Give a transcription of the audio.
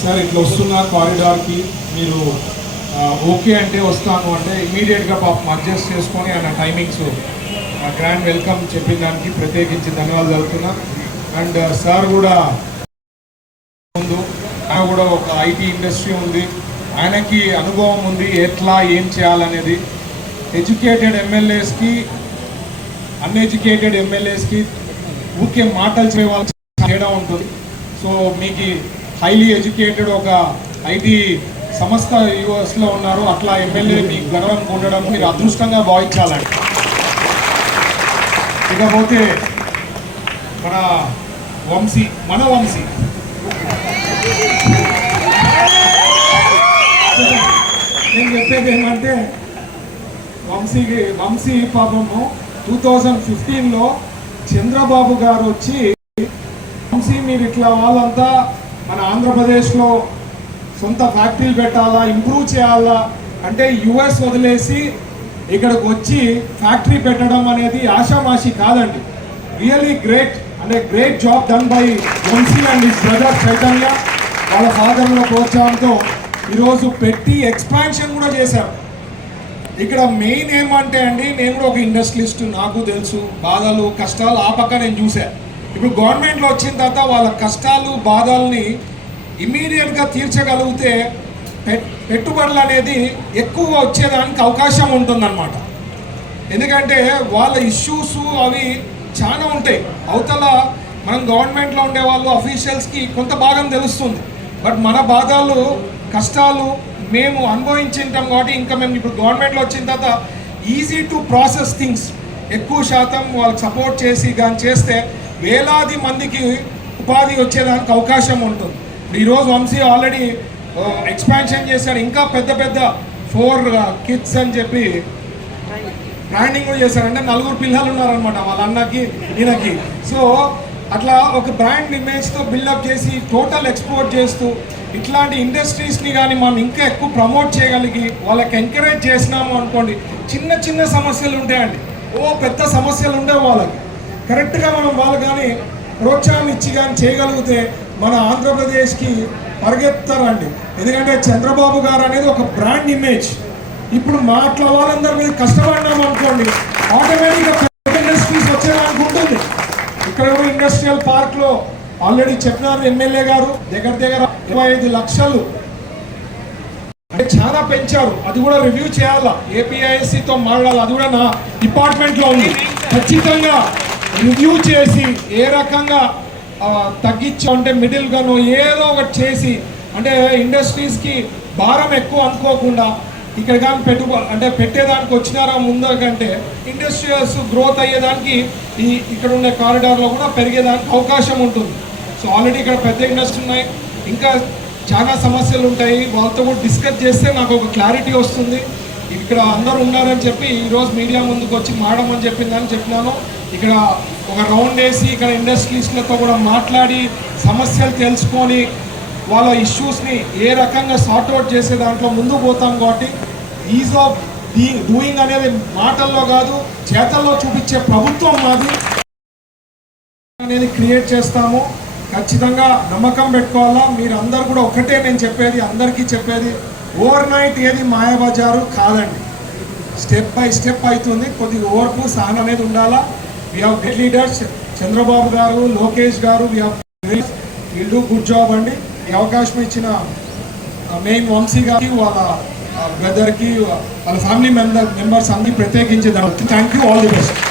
Sir ఇట్లా వస్తున్న కారిడార్కి మీరు ఓకే అంటే వస్తాను అంటే ఇమీడియట్గా పాపం అడ్జస్ట్ చేసుకొని ఆయన టైమింగ్స్ గ్రాండ్ వెల్కమ్ చెప్పిన దానికి ప్రత్యేకించి ధన్యవాదాలు జరుగుతున్నా అండ్ సార్ కూడా ముందు ఆయన కూడా ఒక ఐటీ ఇండస్ట్రీ ఉంది. ఆయనకి అనుభవం ఉంది ఎట్లా ఏం చేయాలనేది. ఎడ్యుకేటెడ్ ఎమ్మెల్యేస్కి అన్ఎడ్యుకేటెడ్ ఎమ్మెల్యేస్కి ఊకే మాటలు చేయవలసిన తేడా ఉంటుంది. సో మీకు హైలీ ఎడ్యుకేటెడ్ ఒక ఐటీ సంస్థ యూఎస్లో ఉన్నారు. అట్లా ఎమ్మెల్యే మీకు గర్వం ఉండడం మీరు అదృష్టంగా భావించాలండి. ఇకపోతే మన వంశీ మన వంశీ. నేను చెప్పేది ఏమంటే వంశీకి వంశీ పాపము టూ థౌజండ్ ఫిఫ్టీన్లో చంద్రబాబు గారు వచ్చి వంశీ మీరు ఇట్లా వాళ్ళంతా మన ఆంధ్రప్రదేశ్లో సొంత ఫ్యాక్టరీలు పెట్టాలా ఇంప్రూవ్ చేయాలా అంటే యుఎస్ వదిలేసి ఇక్కడికి వచ్చి ఫ్యాక్టరీ పెట్టడం అనేది ఆషామాషి కాదండి. రియలీ గ్రేట్ అంటే great job done by Vamsi and his brother Chaitanya వాళ్ళ ఫాదర్ల ప్రోత్సాహంతో ఈరోజు పెట్టి ఎక్స్పాన్షన్ కూడా చేశారు. ఇక్కడ మెయిన్ ఏమంటే అండి నేను కూడా ఒక ఇండస్ట్రియలిస్ట్ నాకు తెలుసు బాధలు కష్టాలు ఆ పక్క నేను చూశాను ఇప్పుడు గవర్నమెంట్లో వచ్చిన తర్వాత వాళ్ళ కష్టాలు బాధల్ని ఇమీడియట్గా తీర్చగలిగితే పెట్టుబడులు అనేది ఎక్కువ వచ్చేదానికి అవకాశం ఉంటుందన్నమాట. ఎందుకంటే వాళ్ళ ఇష్యూస్ అవి చాలా ఉంటాయి. అవతల మనం గవర్నమెంట్లో ఉండే వాళ్ళు అఫీషియల్స్కి కొంత భాగం తెలుస్తుంది. బట్ మన బాధలు కష్టాలు మేము అనుభవించింటాం కాబట్టి ఇంకా మేము ఇప్పుడు గవర్నమెంట్లో వచ్చిన తర్వాత ఈజీ టు ప్రాసెస్ థింగ్స్ ఎక్కువ శాతం వాళ్ళకి సపోర్ట్ చేసి కానీ చేస్తే వేలాది మందికి ఉపాధి వచ్చేదానికి అవకాశం ఉంటుంది. ఈరోజు వంశీ ఆల్రెడీ ఎక్స్పాన్షన్ చేశాడు. ఇంకా పెద్ద పెద్ద ఫోర్ కిడ్స్ అని చెప్పి బ్రాండింగ్ కూడా చేశారంటే నలుగురు పిల్లలు ఉన్నారనమాట వాళ్ళ అన్నకి ఈయనకి. సో అట్లా ఒక బ్రాండ్ ఇమేజ్తో బిల్డప్ చేసి టోటల్ ఎక్స్పోర్ట్ చేస్తూ ఇట్లాంటి ఇండస్ట్రీస్ని కానీ మనం ఇంకా ఎక్కువ ప్రమోట్ చేయగలిగి వాళ్ళకి ఎంకరేజ్ చేసినాము అనుకోండి చిన్న చిన్న సమస్యలు ఉంటాయండి. ఓ పెద్ద సమస్యలు ఉండవు వాళ్ళకి. కరెక్ట్గా మనం వాళ్ళు కానీ ప్రోత్సాహం ఇచ్చి కానీ చేయగలిగితే మన ఆంధ్రప్రదేశ్కి పరిగెత్తారండి ఎందుకంటే చంద్రబాబు గారు అనేది ఒక బ్రాండ్ ఇమేజ్. ఇప్పుడు మాట్లా వాళ్ళందరి మీద కష్టపడినాం అనుకోండి ఆటోమేటిక్గా ఇండస్ట్రీస్ వచ్చేదానికి ఉంటుంది. ఇక్కడ కూడా ఇండస్ట్రియల్ పార్క్లో ఆల్రెడీ చెప్పినారు ఎమ్మెల్యే గారు దగ్గర దగ్గర ఇరవై ఐదు లక్షలు. అంటే చాలా పెంచారు. అది కూడా రివ్యూ చేయాలా? ఏపీఐఎస్సితో మాట్లాడాలి? అది కూడా నా డిపార్ట్మెంట్లో ఉంది. ఖచ్చితంగా రివ్యూ చేసి ఏ రకంగా ఆ, తగ్గించు అంటే మిడిల్గాను ఏదో ఒకటి చేసి అంటే ఇండస్ట్రీస్కి భారం ఎక్కువ అనుకోకుండా ఇక్కడ కానీ పెట్టు అంటే పెట్టేదానికి వచ్చినారా ముందర కంటే ఇండస్ట్రియల్స్ గ్రోత్ అయ్యేదానికి ఈ ఇక్కడ ఉండే కారిడార్లో కూడా పెరిగేదానికి అవకాశం ఉంటుంది. సో ఆల్రెడీ ఇక్కడ పెద్ద ఇండస్ట్రీ ఉన్నాయి. ఇంకా చాలా సమస్యలు ఉంటాయి. వాళ్ళతో కూడా డిస్కస్ చేస్తే నాకు ఒక క్లారిటీ వస్తుంది. ఇక్కడ అందరూ ఉన్నారని చెప్పి ఈరోజు మీడియా ముందుకు వచ్చి మాడమని చెప్పిందని చెప్పినాను. ఇక్కడ ఒక రౌండ్ వేసి ఇక్కడ ఇండస్ట్రీస్లతో కూడా మాట్లాడి సమస్యలు తెలుసుకొని వాళ్ళ ఇష్యూస్ని ఏ రకంగా సార్ట్అవుట్ చేసే దాంట్లో ముందుకు పోతాం కాబట్టి ఈజ్ ఆఫ్ డీ డూయింగ్ అనేది మాటల్లో కాదు చేతల్లో చూపించే ప్రభుత్వం మాది. అనేది క్రియేట్ చేస్తాము. ఖచ్చితంగా నమ్మకం పెట్టుకోవాలా. మీరు అందరు కూడా ఒకటే నేను చెప్పేది అందరికీ చెప్పేది. ఓవర్ నైట్ ఏది మాయాబజారు కాదండి. స్టెప్ బై స్టెప్ అవుతుంది. కొద్దిగా ఓర్పు సహనం అనేది ఉండాలా? We have great leaders Chandrababu గారు లోకేష్ గారు we will do good job అండి. ఈ అవకాశం ఇచ్చిన మెయిన్ వంశీ గారికి వాళ్ళ బ్రదర్కి వాళ్ళ ఫ్యామిలీ మెంబర్ మెంబర్స్ అందరికీ ప్రత్యేకించి thank you all the best